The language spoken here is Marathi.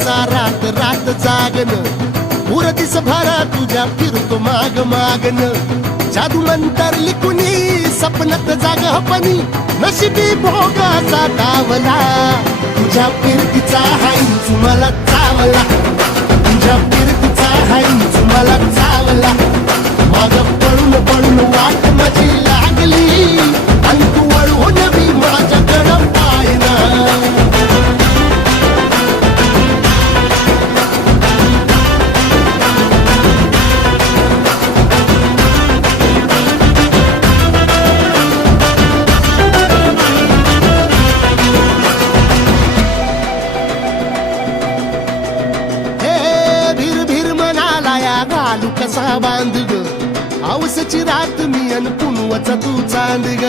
कसा रात रात जागन उरतीस भरा तुझ्या फिरतो माग मागन जादू मंतर लिकुनी सपनात जाग हपनी नशिबी भोगाचा दावला तुझ्या फिरतीचा हाईच मला चावला तुझ्या फिरतीचा हाईच मला चावला माग पळून पळून वाट माझी लागली आणि तू वळून मी माझ्याकडं पाहिना घालू कसा बांध ग आवसची रात मी अन पुनवाचा तू चांद ग